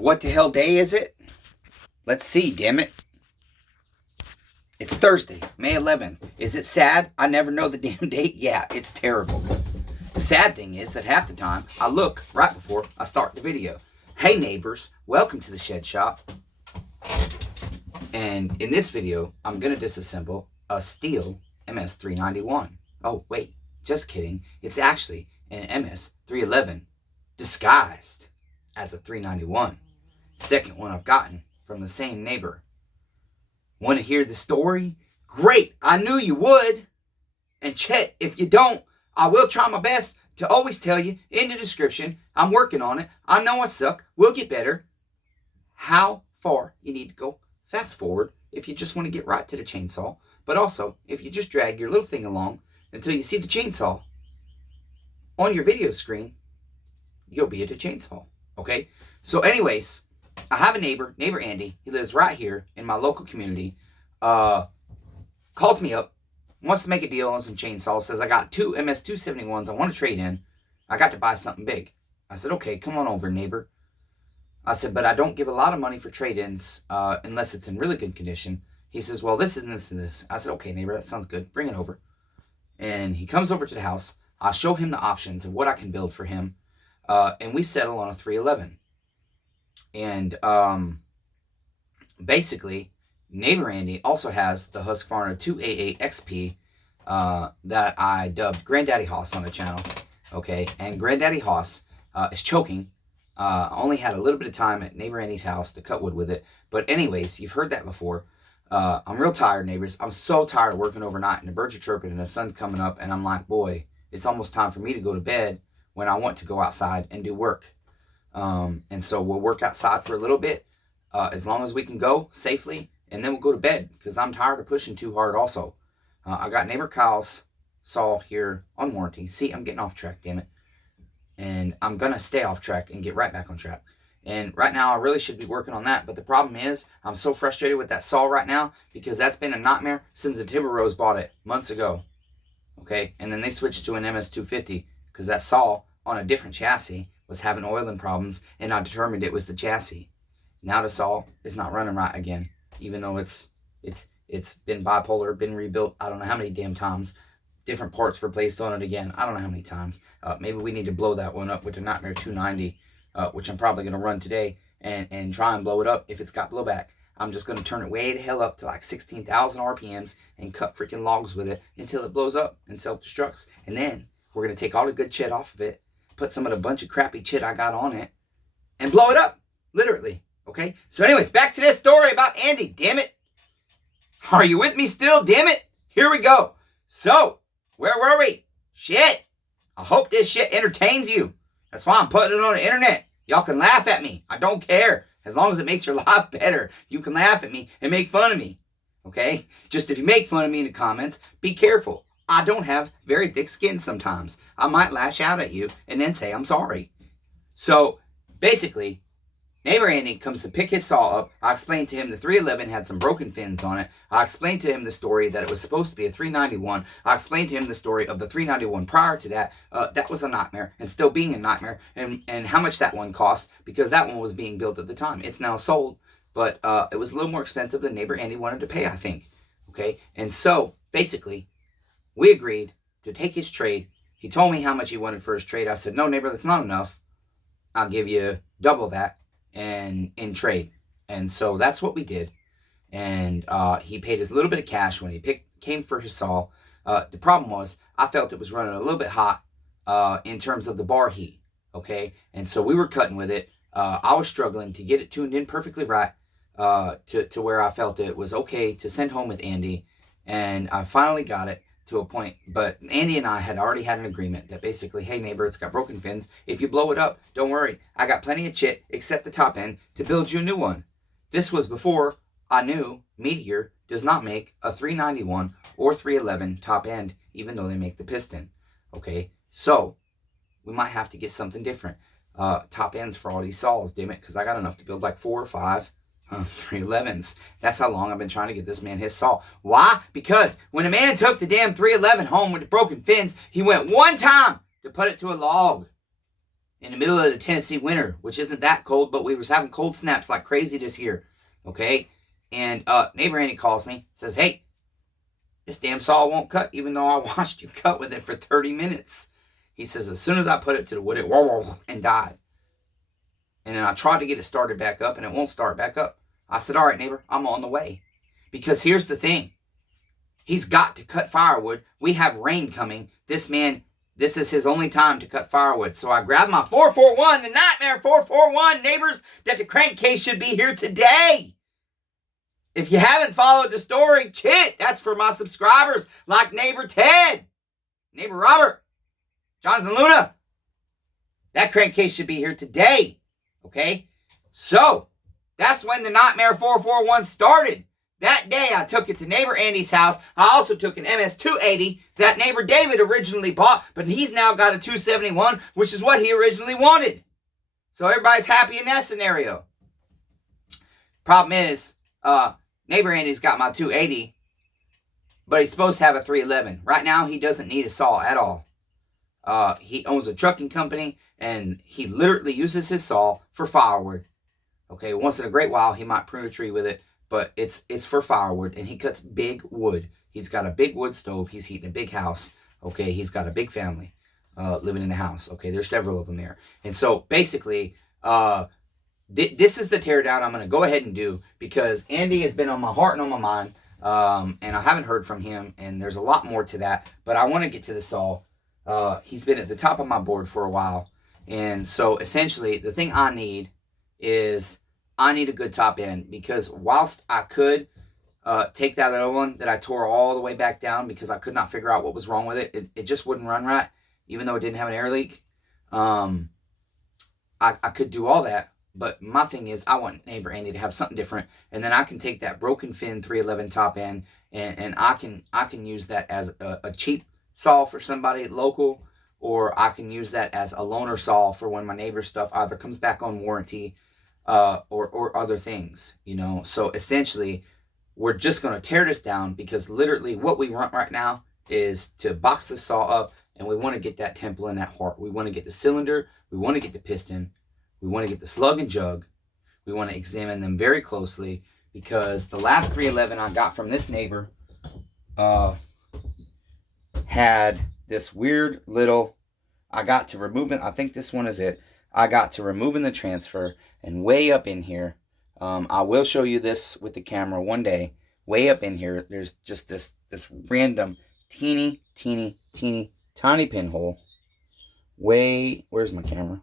What the hell day is it? Let's see, damn it. It's Thursday, May 11th. Is it sad? I never know the damn date. Yeah, it's terrible. The sad thing is that half the time, I look right before I start the video. Hey neighbors, welcome to the shed shop. And in this video, I'm going to disassemble a Stihl MS-391. Oh, wait, just kidding. It's actually an MS-311 disguised as a 391. Second one I've gotten from the same neighbor. Want to hear the story? Great, I knew you would. And Chet, if you don't, I will try my best to always tell you in the description. I'm working on it. I know I suck. We'll get better. How far you need to go. Fast forward if you just want to get right to the chainsaw. But also, if you just drag your little thing along until you see the chainsaw on your video screen, you'll be at the chainsaw. Okay? So anyways, I have a neighbor Andy. He lives right here in my local community. Calls me up, wants to make a deal on some chainsaws. Says, I got two MS-271s I want to trade in. I got to buy something big. I said, okay, come on over, neighbor. I said, but I don't give a lot of money for trade-ins unless it's in really good condition. He says, well, this and this and this. I said, okay, neighbor, that sounds good. Bring it over. And he comes over to the house. I show him the options of what I can build for him. And we settle on a 311. And basically, neighbor Andy also has the Husqvarna 288 XP that I dubbed Granddaddy Hoss on the channel. Okay, and Granddaddy Hoss is choking. I only had a little bit of time at neighbor Andy's house to cut wood with it. But anyways, you've heard that before. I'm real tired, neighbors. I'm so tired of working overnight, and the birds are chirping, and the sun's coming up, and I'm like, boy, it's almost time for me to go to bed when I want to go outside and do work. And so we'll work outside for a little bit, as long as we can go safely, and then we'll go to bed, because I'm tired of pushing too hard also. I got neighbor Kyle's saw here on warranty. See, I'm getting off track, damn it. And I'm going to stay off track and get right back on track. And right now, I really should be working on that. But the problem is, I'm so frustrated with that saw right now, because that's been a nightmare since the Timber Rose bought it months ago. Okay, and then they switched to an MS-250, because that saw on a different chassis was having oiling problems, and I determined it was the chassis. Now the saw is not running right again, even though it's been bipolar, been rebuilt, I don't know how many damn times. Different parts replaced on it again. I don't know how many times. Maybe we need to blow that one up with the Nightmare 290, which I'm probably going to run today, and try and blow it up if it's got blowback. I'm just going to turn it way the hell up to like 16,000 RPMs and cut freaking logs with it until it blows up and self-destructs. And then we're going to take all the good shit off of it, put some of the bunch of crappy shit I got on it, and blow it up. Literally. Okay? So anyways, back to this story about Andy. Damn it. Are you with me still? Damn it. Here we go. So, where were we? Shit. I hope this shit entertains you. That's why I'm putting it on the internet. Y'all can laugh at me. I don't care. As long as it makes your life better, you can laugh at me and make fun of me. Okay? Just if you make fun of me in the comments, be careful. I don't have very thick skin sometimes. I might lash out at you and then say I'm sorry. So, basically, neighbor Andy comes to pick his saw up. I explained to him the 311 had some broken fins on it. I explained to him the story that it was supposed to be a 391. I explained to him the story of the 391 prior to that. That was a nightmare, and still being a nightmare, and how much that one cost, because that one was being built at the time. It's now sold, but it was a little more expensive than neighbor Andy wanted to pay, I think. Okay, and so, basically, we agreed to take his trade. He told me how much he wanted for his trade. I said, no, neighbor, that's not enough. I'll give you double that and in trade. And so that's what we did. And he paid us a little bit of cash when he came for his saw. The problem was, I felt it was running a little bit hot in terms of the bar heat. Okay, and so we were cutting with it. I was struggling to get it tuned in perfectly right to where I felt it was okay to send home with Andy. And I finally got it to a point, but Andy and I had already had an agreement that basically, hey neighbor, it's got broken fins. If you blow it up, don't worry. I got plenty of chit, except the top end, to build you a new one. This was before I knew Meteor does not make a 391 or 311 top end, even though they make the piston. Okay, so we might have to get something different. Top ends for all these saws, damn it, because I got enough to build like 4 or 5 311s. That's how long I've been trying to get this man his saw. Why? Because when a man took the damn 311 home with the broken fins, he went one time to put it to a log. in the middle of the Tennessee winter, which isn't that cold, but we was having cold snaps like crazy this year, okay? And neighbor Andy calls me, says, hey, this damn saw won't cut, even though I watched you cut with it for 30 minutes. He says, as soon as I put it to the wood, it whoa, and died. And then I tried to get it started back up, and it won't start back up. I said, all right, neighbor, I'm on the way. Because here's the thing. He's got to cut firewood. We have rain coming. This is his only time to cut firewood. So I grabbed my 441, the Nightmare 441, neighbors, that the crankcase should be here today. If you haven't followed the story, chit, that's for my subscribers like neighbor Ted, neighbor Robert, Jonathan Luna. That crankcase should be here today. Okay? So, that's when the Nightmare 441 started. That day, I took it to neighbor Andy's house. I also took an MS-280 that neighbor David originally bought, but he's now got a 271, which is what he originally wanted. So everybody's happy in that scenario. Problem is, neighbor Andy's got my 280, but he's supposed to have a 311. Right now, he doesn't need a saw at all. He owns a trucking company, and he literally uses his saw for firewood. Okay, once in a great while, he might prune a tree with it, but it's for firewood, and he cuts big wood. He's got a big wood stove. He's heating a big house. Okay, he's got a big family living in the house. Okay, there's several of them there. And so, basically, this is the teardown I'm going to go ahead and do because Andy has been on my heart and on my mind, and I haven't heard from him, and there's a lot more to that, but I want to get to the saw. He's been at the top of my board for a while, and so, essentially, the thing I need is I need a good top end because whilst I could take that other one that I tore all the way back down because I could not figure out what was wrong with it, it just wouldn't run right, even though it didn't have an air leak. I could do all that, but my thing is I want neighbor Andy to have something different, and then I can take that broken fin 311 top end, and I can use that as a cheap saw for somebody local, or I can use that as a loaner saw for when my neighbor's stuff either comes back on warranty or other things, you know. So essentially, we're just going to tear this down because literally what we want right now is to box the saw up, and we want to get that temple and that heart. We want to get the cylinder. We want to get the piston. We want to get the slug and jug. We want to examine them very closely because the last 311 I got from this neighbor had this weird little, I got to removing, I think this one is it. I got to removing the transfer, and way up in here, I will show you this with the camera one day. Way up in here, there's just this random teeny tiny pinhole. Where's my camera?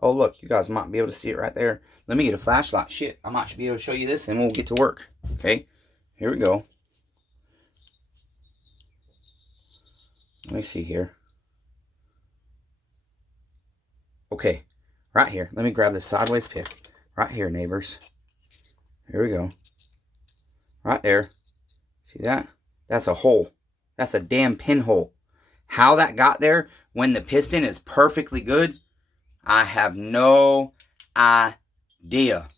Oh look, you guys might be able to see it right there. Let me get a flashlight. Shit, I might be able to show you this, and we'll get to work. Okay, here we go. Let me see here. Okay, right here. Let me grab this sideways pick. Right here, neighbors. Here we go. Right there. See that? That's a hole. That's a damn pinhole. How that got there when the piston is perfectly good, I have no idea.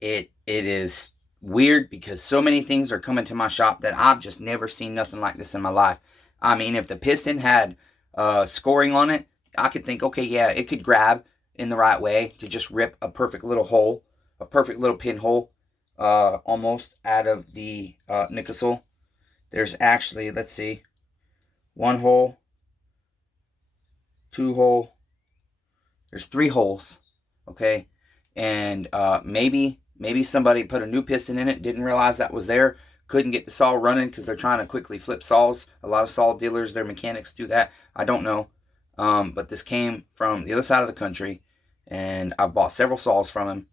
It is weird because so many things are coming to my shop that I've just never seen nothing like this in my life. I mean, if the piston had scoring on it, I could think, okay, yeah, it could grab in the right way to just rip a perfect little hole, a perfect little pinhole, almost out of the nickel. There's actually, let's see, 1 hole, 2 hole. There's 3 holes, okay? And maybe somebody put a new piston in it, didn't realize that was there, couldn't get the saw running because they're trying to quickly flip saws. A lot of saw dealers, their mechanics do that. I don't know. But this came from the other side of the country, and I've bought several saws from him.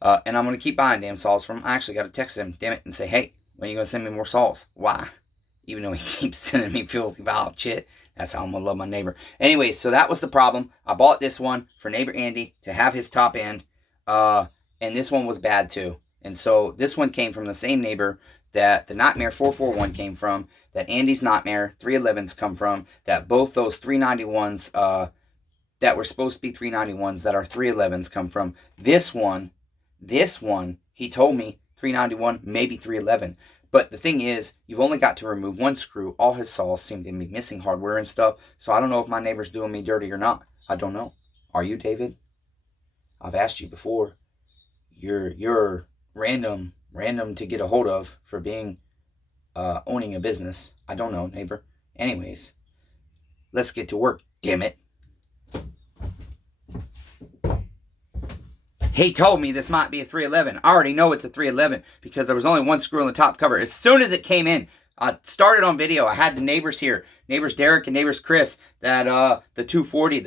And I'm going to keep buying damn saws from him. I actually got to text him, damn it, and say, hey, when are you going to send me more saws? Why? Even though he keeps sending me filthy vile shit. That's how I'm going to love my neighbor. Anyway, so that was the problem. I bought this one for neighbor Andy to have his top end. And this one was bad too. And so this one came from the same neighbor that the Nightmare 441 came from, that Andy's Nightmare 311s come from, that both those 391s that were supposed to be 391s that are 311s come from. This one, he told me 391, maybe 311. But the thing is, you've only got to remove 1 screw. All his saws seem to be missing hardware and stuff. So I don't know if my neighbor's doing me dirty or not. I don't know. Are you, David? I've asked you before. You're random to get a hold of for being owning a business. I don't know, neighbor. Anyways, let's get to work, damn it. He told me this might be a 311. I already know it's a 311 because there was only one screw on the top cover. As soon as it came in, I started on video. I had the neighbors here, neighbors Derek and neighbors Chris, that the 240,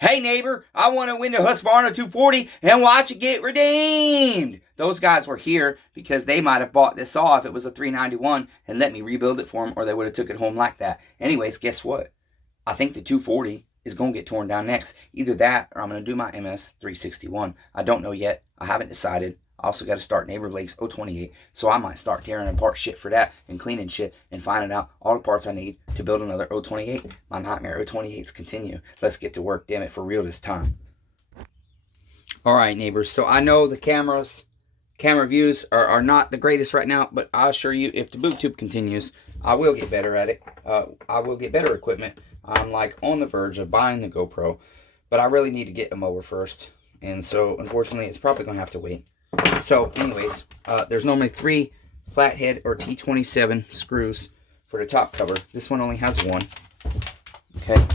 hey neighbor, I want to win the Husqvarna 240 and watch it get redeemed. Those guys were here because they might have bought this off if it was a 391 and let me rebuild it for them, or they would have took it home like that. Anyways, guess what? I think the 240 is going to get torn down next. Either that or I'm going to do my MS 361. I don't know yet. I haven't decided. I also got to start Neighbor Blake's 028, so I might start tearing apart shit for that and cleaning shit and finding out all the parts I need to build another 028. My nightmare 028s continue. Let's get to work, damn it, for real this time. All right, neighbors, so I know the camera views are not the greatest right now, but I assure you, if the boob tube continues, I will get better at it. I will get better equipment. I'm like on the verge of buying the GoPro, but I really need to get a mower first. And so, unfortunately, it's probably going to have to wait. So, anyways, there's normally 3 flathead or T27 screws for the top cover. This one only has 1. Okay.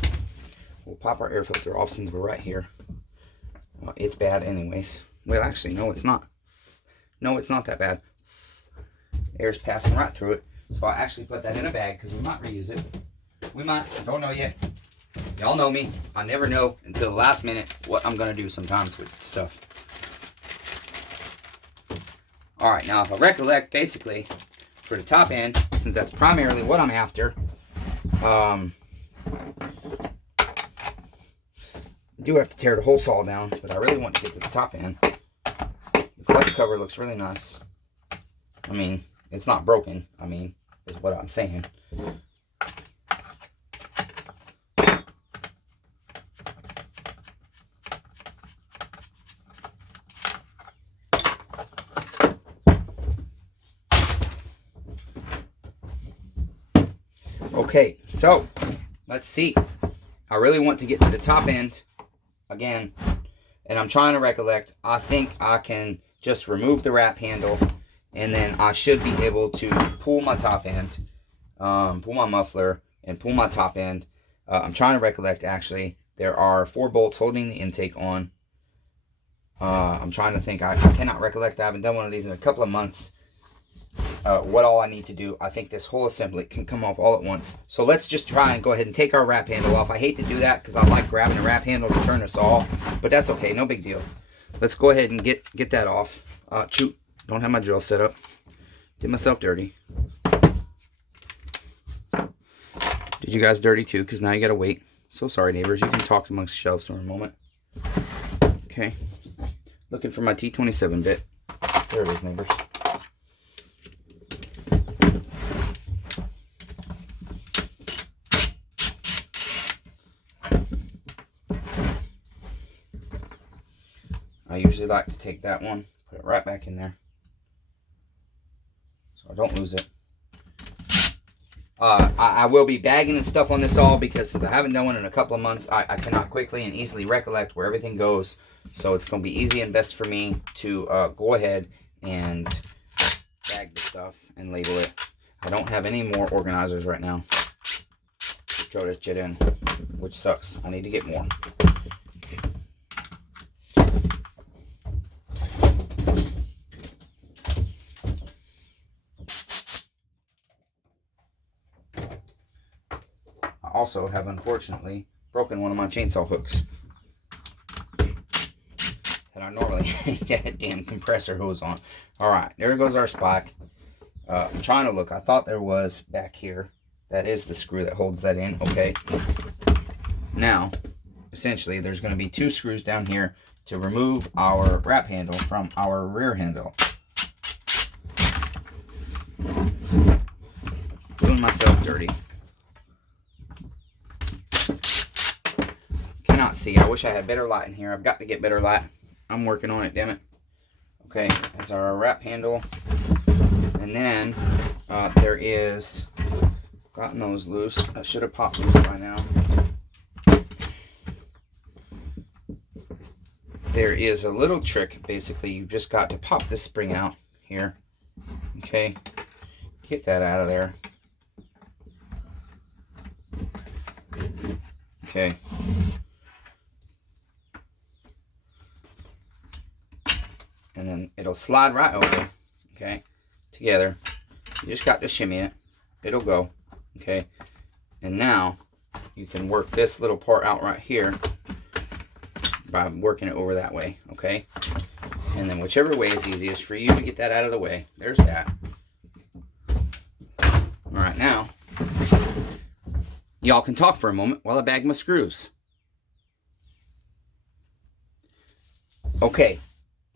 We'll pop our air filter off since we're right here. It's bad anyways. Well, actually, no, it's not. No, it's not that bad. Air's passing right through it. So I actually put that in a bag because we might reuse it. We might. Don't know yet. Y'all know me. I never know until the last minute what I'm going to do sometimes with stuff. Alright, now if I recollect, basically, for the top end, since that's primarily what I'm after, I do have to tear the whole saw down, but I really want to get to the top end. The clutch cover looks really nice. I mean, it's not broken, is what I'm saying. Okay, so let's see. I really want to get to the top end again, and I'm trying to recollect. I think I can just remove the wrap handle, and then I should be able to pull my top end, pull my muffler, and pull my top end. I'm trying to recollect, actually. There are 4 bolts holding the intake on. I'm trying to think. I cannot recollect. I haven't done one of these in a couple of months. What all I need to do. I think this whole assembly can come off all at once. So let's just try and go ahead and take our wrap handle off. I hate to do that because I like grabbing the wrap handle to turn the saw, but that's okay, no big deal. Let's go ahead and get that off. Shoot, don't have my drill set up. Get myself dirty. Did you guys dirty too? Because now you gotta wait. So sorry, neighbors. You can talk amongst yourselves for a moment. Okay. Looking for my T27 bit. There it is, neighbors. I usually like to take that one, put it right back in there, so I don't lose it. I will be bagging and stuff on this all because since I haven't done one in a couple of months, I cannot quickly and easily recollect where everything goes. So it's going to be easy and best for me to go ahead and bag the stuff and label it. I don't have any more organizers right now to throw this shit in, which sucks. I need to get more. Also have unfortunately broken one of my chainsaw hooks that I normally get a damn compressor hose on. Alright, there goes our spike. I'm trying to look. I thought there was back here. That is the screw that holds that in. Okay. Now, essentially, there's going to be 2 screws down here to remove our wrap handle from our rear handle. Doing myself dirty. Cannot see. I wish I had better light in here. I've got to get better light. I'm working on it, damn it. Okay, that's our wrap handle. And then there is, gotten those loose. I should have popped loose by now. there is a little trick. Basically, you've just got to pop this spring out here. Okay, get that out of there. Okay. And then it'll slide right over, okay, together. You just got to shimmy it. It'll go, okay. And now you can work this little part out right here by working it over that way, okay. And then whichever way is easiest for you to get that out of the way. There's that. All right, now y'all can talk for a moment while I bag my screws. Okay.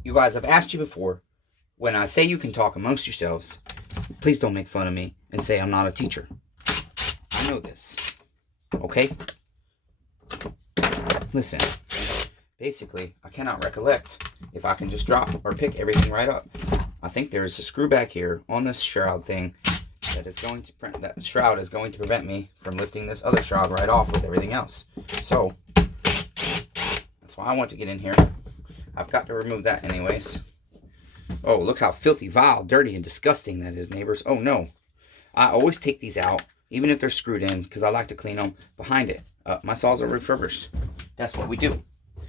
You guys, I've asked you before, when I say you can talk amongst yourselves, please don't make fun of me and say I'm not a teacher. I know this. Okay? Listen. Basically, I cannot recollect if I can just drop or pick everything right up. I think there's a screw back here on this shroud thing that is going to prevent me from lifting this other shroud right off with everything else. So, that's why I want to get in here. I've got to remove that anyways. Oh, look how filthy, vile, dirty, and disgusting that is, neighbors. Oh, no. I always take these out, even if they're screwed in, because I like to clean them behind it. My saws are refurbished. That's what we do.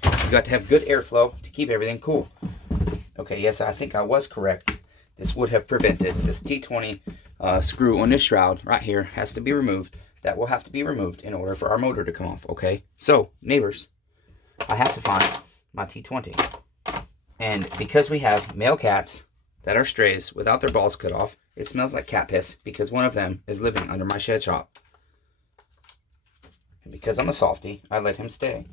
You got to have good airflow to keep everything cool. Okay, yes, I think I was correct. This would have prevented this T20 screw on this shroud right here has to be removed. That will have to be removed in order for our motor to come off, okay? So, neighbors, I have to find my T20. And because we have male cats that are strays without their balls cut off, it smells like cat piss because one of them is living under my shed shop. And because I'm a softie, I let him stay.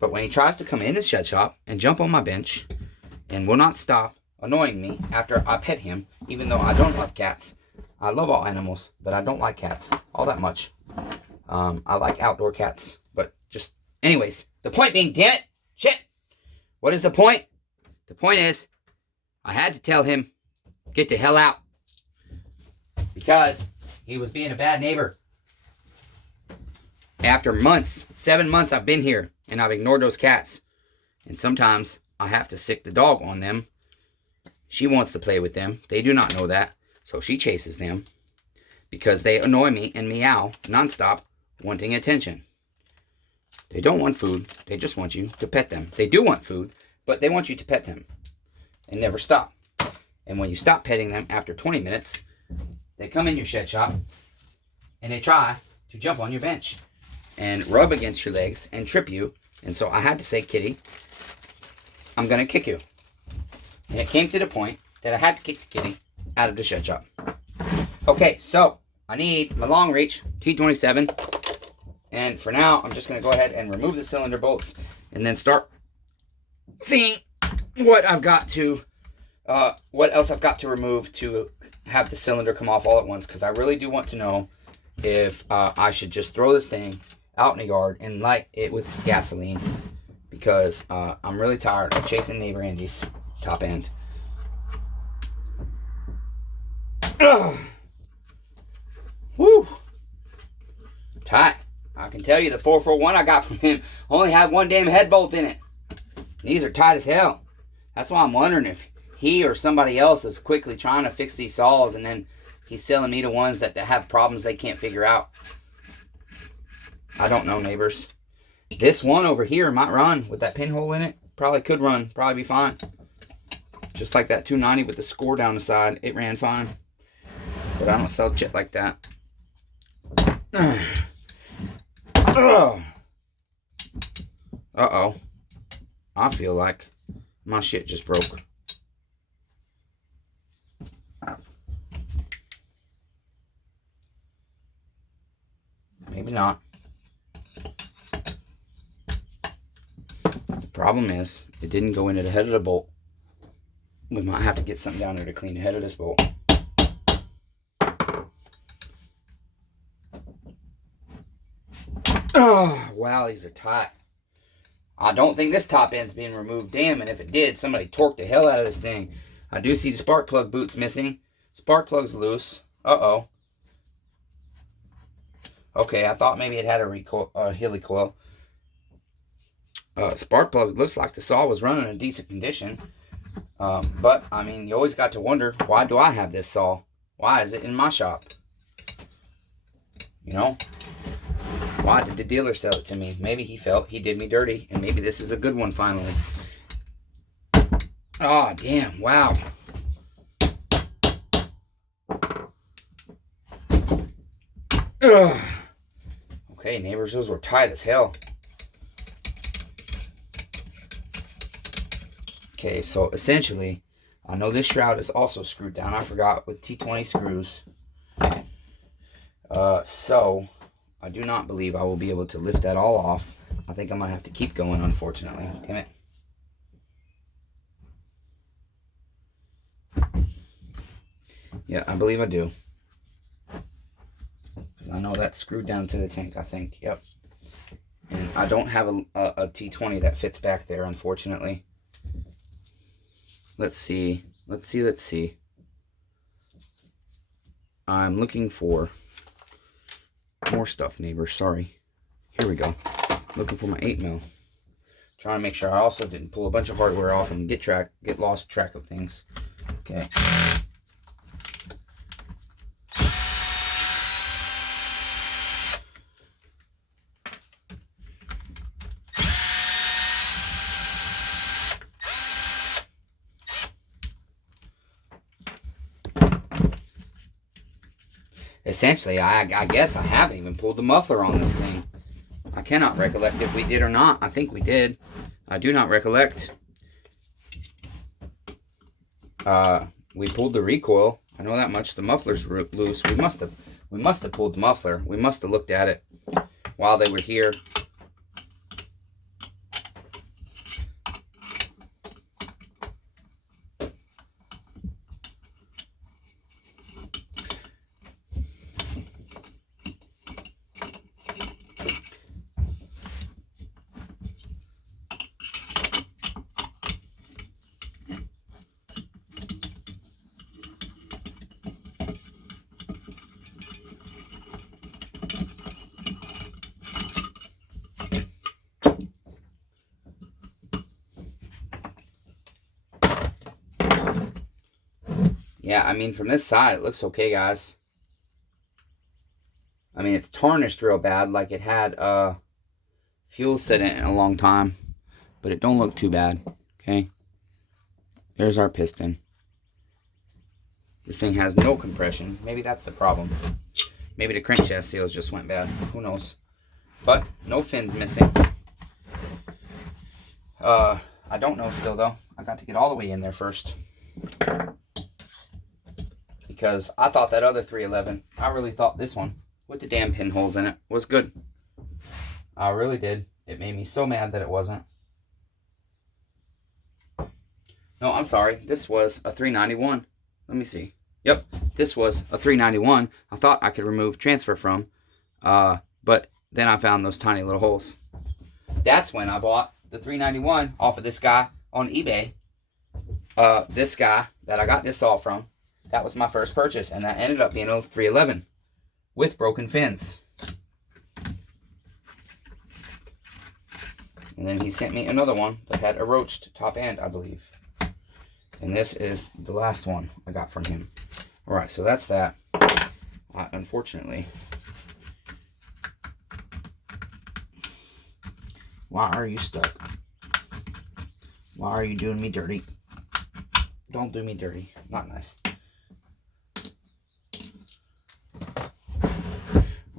But when he tries to come in the shed shop and jump on my bench and will not stop annoying me after I pet him, even though I don't love cats. I love all animals, but I don't like cats all that much. I like outdoor cats. Anyways, the point being, damn it, shit. What is the point? The point is, I had to tell him, get the hell out. Because he was being a bad neighbor. After months, 7 months I've been here, and I've ignored those cats. And sometimes I have to sick the dog on them. She wants to play with them. They do not know that. So she chases them. Because they annoy me and meow nonstop, wanting attention. They don't want food. They just want you to pet them. They do want food, but they want you to pet them. And never stop. And when you stop petting them after 20 minutes, they come in your shed shop and they try to jump on your bench and rub against your legs and trip you. And so I had to say, kitty, I'm going to kick you. And it came to the point that I had to kick the kitty out of the shed shop. Okay, so I need my long reach T27. And for now, I'm just going to go ahead and remove the cylinder bolts and then start seeing what I've got to, what else I've got to remove to have the cylinder come off all at once. Because I really do want to know if I should just throw this thing out in the yard and light it with gasoline. Because I'm really tired of chasing neighbor Andy's top end. Ugh. Woo! Tight. I can tell you the 441 I got from him only had one damn head bolt in it. These are tight as hell. That's why I'm wondering if he or somebody else is quickly trying to fix these saws and then he's selling me the ones that have problems they can't figure out. I don't know, neighbors. This one over here might run with that pinhole in it. Probably could run. Probably be fine. Just like that 290 with the score down the side. It ran fine. But I don't sell shit like that. Uh-oh. I feel like my shit just broke. Maybe not. The problem is, it didn't go into the head of the bolt. We might have to get something down there to clean the head of this bolt. Oh, wow, these are tight. I don't think this top end's being removed. Damn, and if it did, somebody torqued the hell out of this thing. I do see the spark plug boots missing. Spark plug's loose. Uh-oh. Okay, I thought maybe it had a helicoil. Spark plug looks like the saw was running in decent condition. But, I mean, you always got to wonder, why do I have this saw? Why is it in my shop? You know? Why did the dealer sell it to me? Maybe he felt he did me dirty, and maybe this is a good one finally. Oh, damn. Wow. Ugh. Okay, neighbors, those were tight as hell. Okay, so essentially, I know this shroud is also screwed down. I forgot, with T20 screws. So, I do not believe I will be able to lift that all off. I think I might have to keep going, unfortunately. Damn it. Yeah, I believe I do. Because I know that's screwed down to the tank, I think. Yep. And I don't have a T20 that fits back there, unfortunately. Let's see. Let's see. I'm looking for more stuff, neighbor. Sorry. Here we go. Looking for my 8mm. Trying to make sure I also didn't pull a bunch of hardware off and get lost track of things. Okay. Essentially, I guess I haven't even pulled the muffler on this thing. I cannot recollect if we did or not. I think we did. I do not recollect. We pulled the recoil. I know that much. The muffler's loose. We must have pulled the muffler. We must have looked at it while they were here. Yeah, I mean, from this side, it looks okay, guys. I mean, it's tarnished real bad, like it had fuel set in it a long time. But it don't look too bad, okay? There's our piston. This thing has no compression. Maybe that's the problem. Maybe the crankshaft seals just went bad. Who knows? But no fins missing. I don't know still, though. I got to get all the way in there first. Because I thought that other 311, I really thought this one, with the damn pinholes in it, was good. I really did. It made me so mad that it wasn't. No, I'm sorry. This was a 391. Let me see. Yep, this was a 391. I thought I could remove transfer from, but then I found those tiny little holes. That's when I bought the 391 off of this guy on eBay. This guy that I got this saw from. That was my first purchase, and that ended up being a 311 with broken fins. And then he sent me another one that had a roached top end, I believe. And this is the last one I got from him. Alright, so that's that. Unfortunately. Why are you stuck? Why are you doing me dirty? Don't do me dirty. Not nice.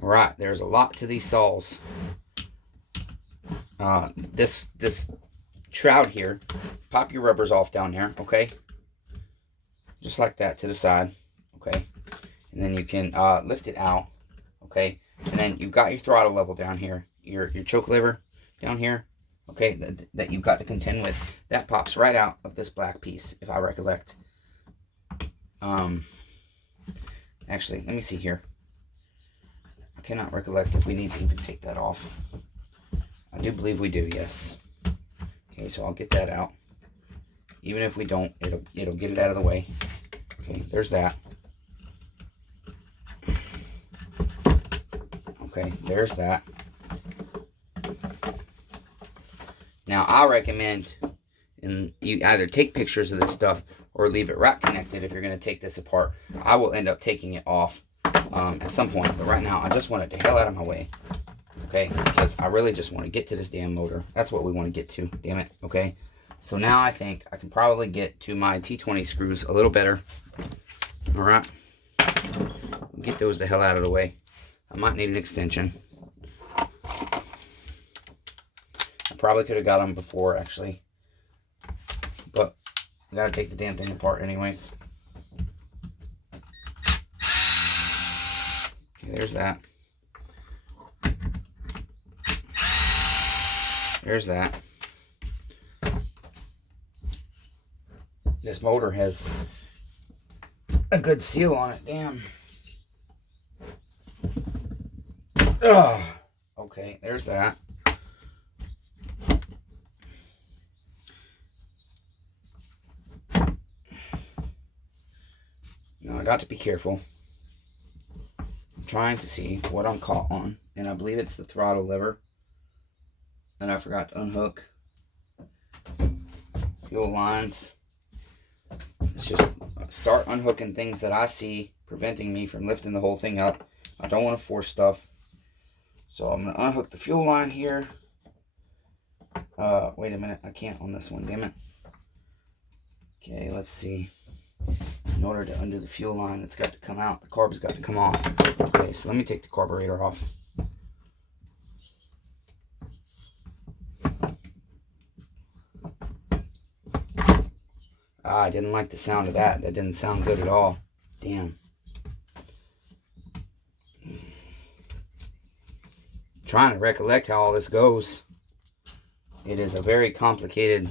Alright, there's a lot to these saws. This shroud here, pop your rubbers off down here, okay? Just like that to the side, okay? And then you can lift it out, okay? And then you've got your throttle level down here, your choke lever down here, okay? That you've got to contend with. That pops right out of this black piece, if I recollect. Actually, let me see here. I cannot recollect if we need to even take that off. I do believe we do, yes. Okay, so I'll get that out. Even if we don't, it'll get it out of the way. Okay, there's that. Okay, there's that. Now, I recommend you either take pictures of this stuff or leave it rack connected if you're going to take this apart. I will end up taking it off at some point, but right now I just want it the hell out of my way, okay, because I really just want to get to this damn motor. That's what we want to get to, damn it, okay. So now I think I can probably get to my T20 screws a little better. All right, get those the hell out of the way. I might need an extension. I probably could have got them before, actually, but I gotta take the damn thing apart anyways. Okay, there's that. There's that. This motor has a good seal on it, damn. Ugh. Okay, there's that. Now I got to be careful. I'm trying to see what I'm caught on, and I believe it's the throttle lever that I forgot to unhook. Fuel lines. It's just start unhooking things that I see preventing me from lifting the whole thing up. I don't want to force stuff. So I'm going to unhook the fuel line here. Wait a minute. I can't on this one. Damn it. Okay, let's see. In order to undo the fuel line, it's got to come out. The carb's got to come off. Okay, so let me take the carburetor off. I didn't like the sound of that. That didn't sound good at all. Damn. Trying to recollect how all this goes. It is a very complicated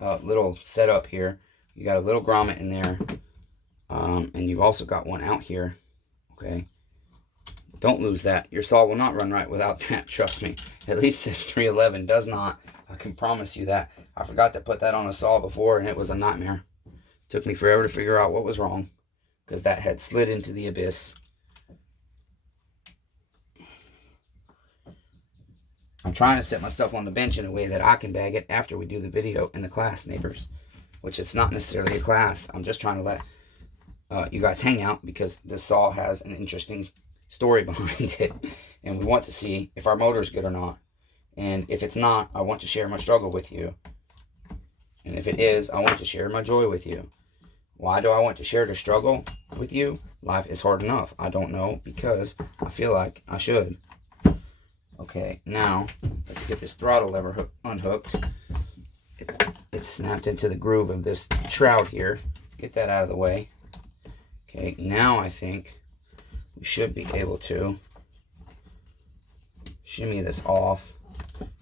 little setup here. You got a little grommet in there, and you've also got one out here. Okay, don't lose that. Your saw will not run right without that. Trust me. At least this 311 does not. I can promise you that. I forgot to put that on a saw before, and it was a nightmare. It took me forever to figure out what was wrong, because that had slid into the abyss. I'm trying to set my stuff on the bench in a way that I can bag it after we do the video in the class, neighbors. Which it's not necessarily a class. I'm just trying to let you guys hang out, because this saw has an interesting story behind it. And we want to see if our motor's good or not. And if it's not, I want to share my struggle with you. And if it is, I want to share my joy with you. Why do I want to share the struggle with you? Life is hard enough. I don't know, because I feel like I should. Okay, now, let's get this throttle lever unhooked. It's snapped into the groove of this shroud here. Get that out of the way. Okay, now I think we should be able to shimmy this off.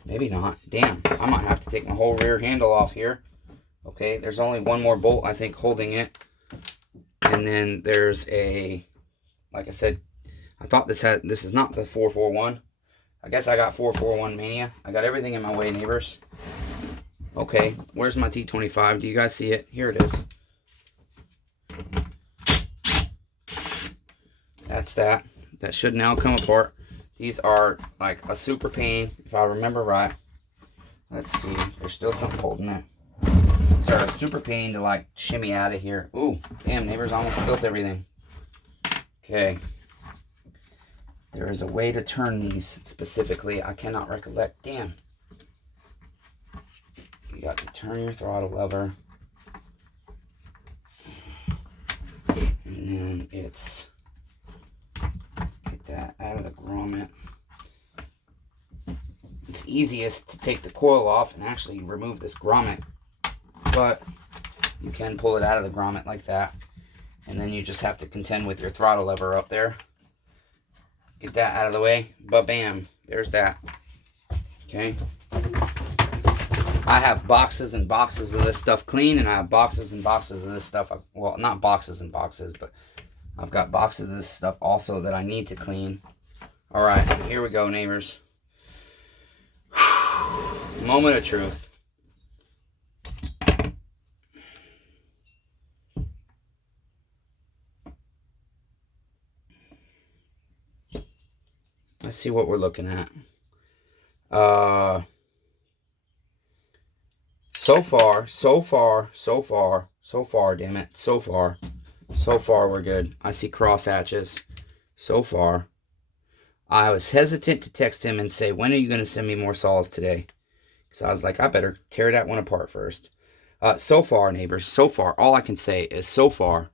Maybe not. Damn, I might have to take my whole rear handle off here. Okay, there's only one more bolt, I think, holding it. And then there's a, like I said, I thought this is not the 441. I guess I got 441 mania. I got everything in my way, neighbors. Okay, where's my T25? Do you guys see it? Here it is. That's that. That should now come apart. These are like a super pain, if I remember right. Let's see. There's still something holding it. These are a super pain to like shimmy out of here. Ooh, damn, neighbors, almost spilled everything. Okay. There is a way to turn these specifically. I cannot recollect. Damn. You got to turn your throttle lever. And then it's... Get that out of the grommet. It's easiest to take the coil off and actually remove this grommet. But you can pull it out of the grommet like that. And then you just have to contend with your throttle lever up there. Get that out of the way. Ba-bam. There's that. Okay. I have boxes and boxes of this stuff clean, and I have boxes and boxes of this stuff. Well, not boxes and boxes, but I've got boxes of this stuff also that I need to clean. All right, here we go, neighbors. Moment of truth. Let's see what we're looking at. So far, damn it. So far we're good. I see cross hatches. So far. I was hesitant to text him and say, when are you going to send me more saws today? So I was like, I better tear that one apart first. So far, neighbors, so far, all I can say is so far,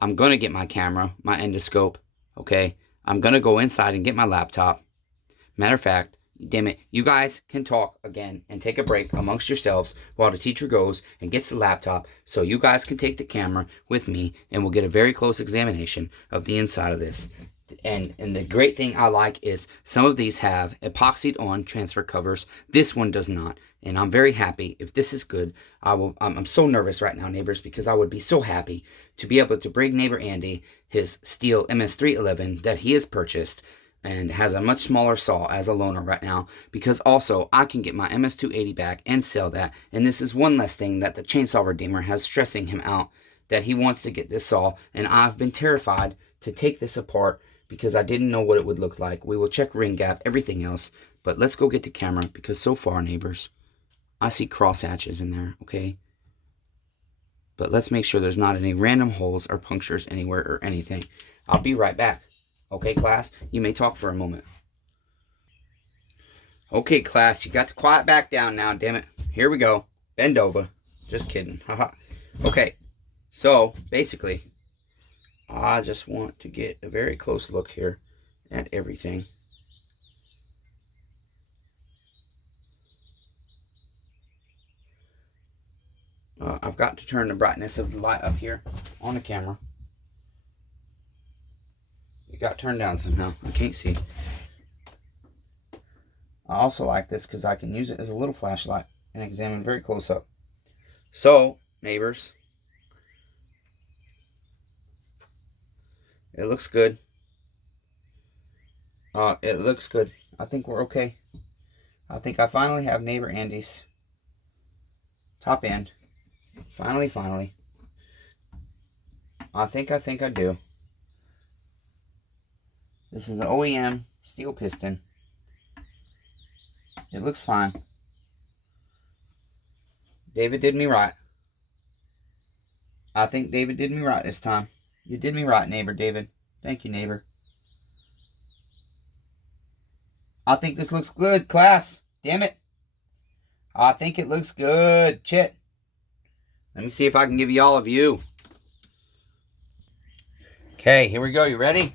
I'm going to get my camera, my endoscope, okay? I'm going to go inside and get my laptop. Matter of fact, damn it, you guys can talk again and take a break amongst yourselves while the teacher goes and gets the laptop so you guys can take the camera with me and we'll get a very close examination of the inside of this. And the great thing I like is some of these have epoxied on transfer covers. This one does not. And I'm very happy. If this is good, I'm so nervous right now, neighbors, because I would be so happy to be able to bring neighbor Andy his steel MS311 that he has purchased and has a much smaller saw as a loaner right now, because also I can get my MS280 back and sell that. And this is one less thing that the Chainsaw Redeemer has stressing him out, that he wants to get this saw. And I've been terrified to take this apart because I didn't know what it would look like. We will check ring gap, everything else. But let's go get the camera, because so far, neighbors, I see cross hatches in there, okay? But let's make sure there's not any random holes or punctures anywhere or anything. I'll be right back. Okay, class? You may talk for a moment. Okay, class, you got to quiet back down now, damn it. Here we go. Bend over. Just kidding. Haha. Okay, so basically, I just want to get a very close look here at everything. I've got to turn the brightness of the light up here on the camera. It got turned down somehow. I can't see. I also like this because I can use it as a little flashlight and examine very close up. So, neighbors, it looks good. It looks good. I think we're okay. I think I finally have neighbor Andy's top end. Finally. I think I do. This is an OEM steel piston. It looks fine. David did me right. I think David did me right this time. You did me right, neighbor David. Thank you, neighbor. I think this looks good, class. Damn it. I think it looks good. Chet. Let me see if I can give you all a view. Okay, here we go. You ready?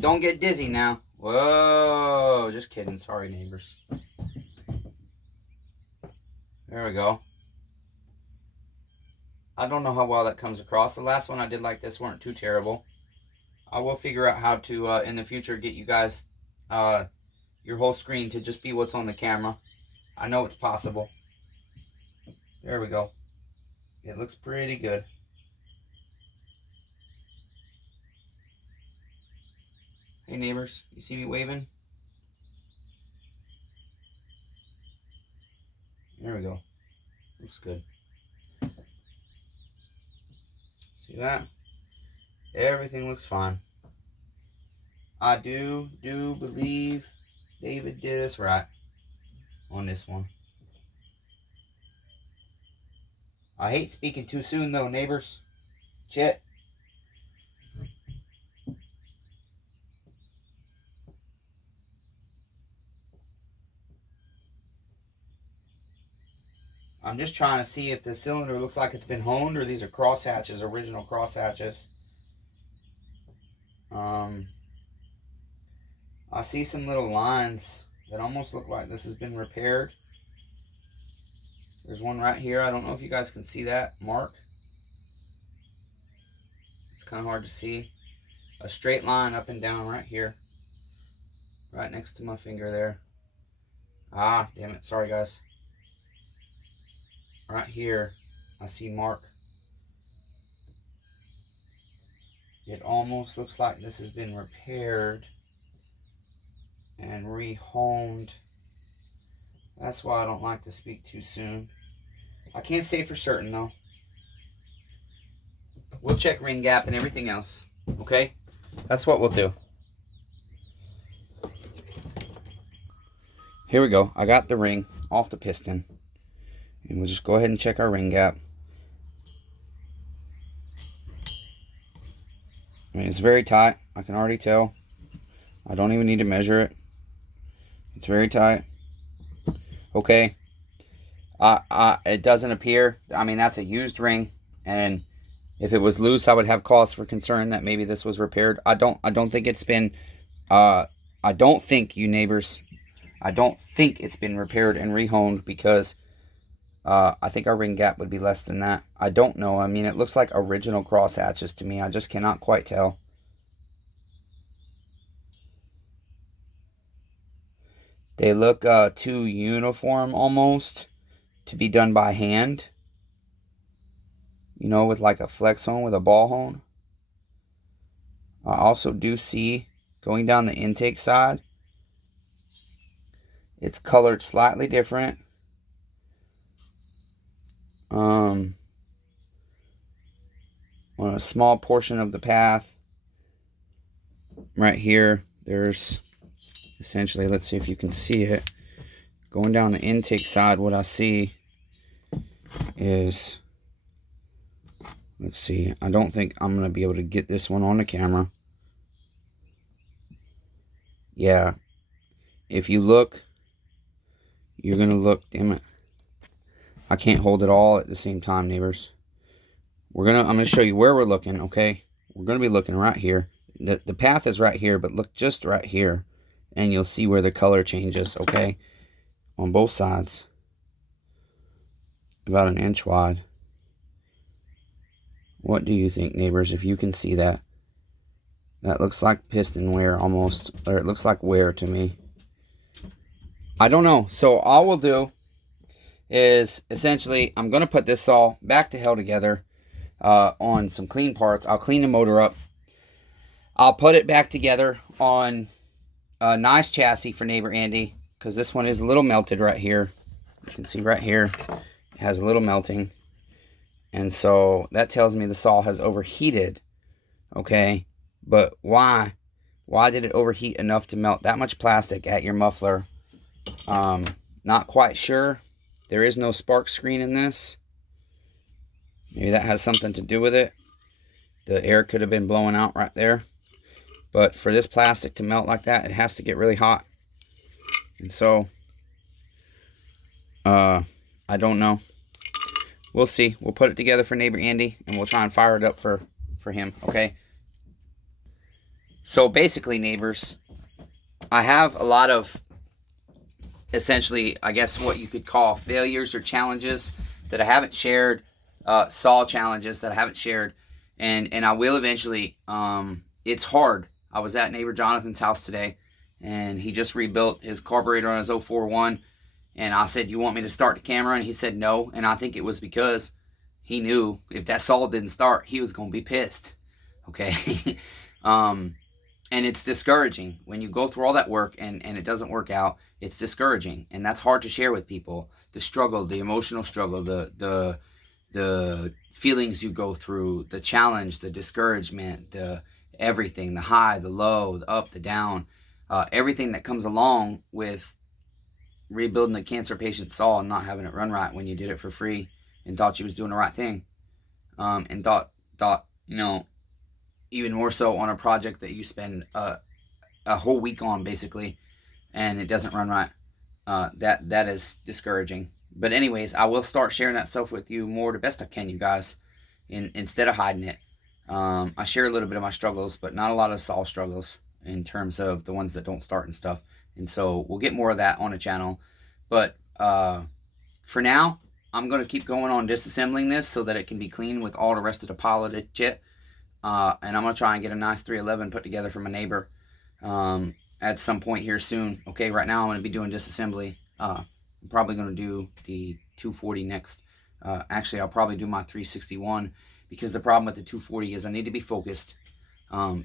Don't get dizzy now. Whoa, just kidding. Sorry, neighbors. There we go. I don't know how well that comes across. The last one I did like this weren't too terrible. I will figure out how to, in the future, get you guys your whole screen to just be what's on the camera. I know it's possible. There we go. It looks pretty good. Hey neighbors, you see me waving? There we go. Looks good. See that? Everything looks fine. I do believe David did us right on this one. I hate speaking too soon though, neighbors. Chet. I'm just trying to see if the cylinder looks like it's been honed or these are cross hatches, original cross hatches. I see some little lines that almost look like this has been repaired. There's one right here. I don't know if you guys can see that mark. It's kind of hard to see. A straight line up and down right here. Right next to my finger there. Ah, damn it. Sorry, guys. Right here, I see mark. It almost looks like this has been repaired and re-honed. That's why I don't like to speak too soon. I can't say for certain though. We'll check ring gap and everything else. Okay? That's what we'll do. Here we go. I got the ring off the piston. And we'll just go ahead and check our ring gap. I mean, it's very tight. I can already tell. I don't even need to measure it. It's very tight. Okay. It doesn't appear. I mean, that's a used ring, and if it was loose, I would have cause for concern that maybe this was repaired. I don't think it's been. I don't think, you neighbors, I don't think it's been repaired and rehoned, because I think our ring gap would be less than that. I don't know. I mean, it looks like original cross hatches to me. I just cannot quite tell. They look too uniform almost to be done by hand. You know, with like a flex hone with a ball hone. I also do see, going down the intake side, it's colored slightly different. On a small portion of the path right here, there's essentially, let's see if you can see it, going down the intake side, what I see is, let's see, I don't think I'm going to be able to get this one on the camera. Yeah, if you look, you're going to look, damn it, I can't hold it all at the same time, neighbors. I'm going to show you where we're looking, okay? We're going to be looking right here. The path is right here, but look just right here, and you'll see where the color changes, okay? On both sides. About an inch wide. What do you think, neighbors, if you can see that? That looks like piston wear almost, or it looks like wear to me. I don't know. So all we'll do is, essentially, I'm going to put this saw back to hell together on some clean parts. I'll clean the motor up. I'll put it back together on a nice chassis for neighbor Andy, because this one is a little melted right here. You can see right here, it has a little melting. And so that tells me the saw has overheated, okay? But why? Why did it overheat enough to melt that much plastic at your muffler? Not quite sure. There is no spark screen in this. Maybe that has something to do with it. The air could have been blowing out right there. But for this plastic to melt like that, it has to get really hot. And so, I don't know. We'll see. We'll put it together for neighbor Andy, and we'll try and fire it up for him, okay? So basically, neighbors, I have a lot of, essentially, I guess what you could call failures or challenges that I haven't shared, saw challenges that I haven't shared, and I will eventually. It's hard. I was at neighbor Jonathan's house today, and he just rebuilt his carburetor on his 041, and I said, you want me to start the camera? And he said no, and I think it was because he knew if that saw didn't start, he was going to be pissed, okay? And it's discouraging when you go through all that work and it doesn't work out. It's discouraging, and that's hard to share with people. The struggle, the emotional struggle, the feelings you go through, the challenge, the discouragement, the everything, the high, the low, the up, the down, everything that comes along with rebuilding a cancer patient's saw and not having it run right when you did it for free and thought you was doing the right thing, and thought you know, even more so on a project that you spend a whole week on basically, and it doesn't run right. That is discouraging. But anyways, I will start sharing that stuff with you more the best I can, you guys, instead of hiding it. I share a little bit of my struggles, but not a lot of saw struggles in terms of the ones that don't start and stuff. And so we'll get more of that on the channel. But for now, I'm going to keep going on disassembling this so that it can be clean with all the rest of the pile of the shit. And I'm going to try and get a nice 311 put together for my neighbor at some point here soon. Okay, right now I'm going to be doing disassembly. I'm probably going to do the 240 next. Actually, I'll probably do my 361, because the problem with the 240 is I need to be focused,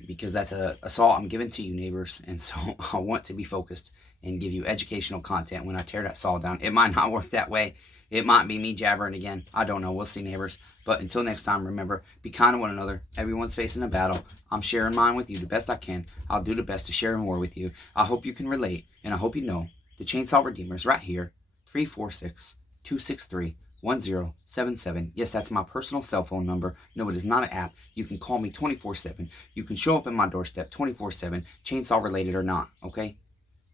because that's a saw I'm giving to you, neighbors. And so I want to be focused and give you educational content when I tear that saw down. It might not work that way. It might be me jabbering again. I don't know. We'll see, neighbors. But until next time, remember, be kind to one another. Everyone's facing a battle. I'm sharing mine with you the best I can. I'll do the best to share more with you. I hope you can relate, and I hope you know the Chainsaw Redeemer's right here, 346-263. 1077. Yes, that's my personal cell phone number. No, it is not an app. You can call me 24/7. You can show up at my doorstep 24/7, chainsaw related or not, okay?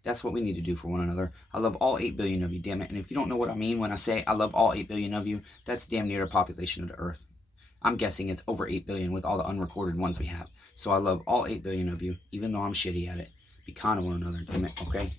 That's what we need to do for one another. I love all 8 billion of you, damn it. And if you don't know what I mean when I say I love all 8 billion of you, that's damn near the population of the earth. I'm guessing it's over 8 billion with all the unrecorded ones we have. So I love all 8 billion of you, even though I'm shitty at it. Be kind to one another, damn it, okay?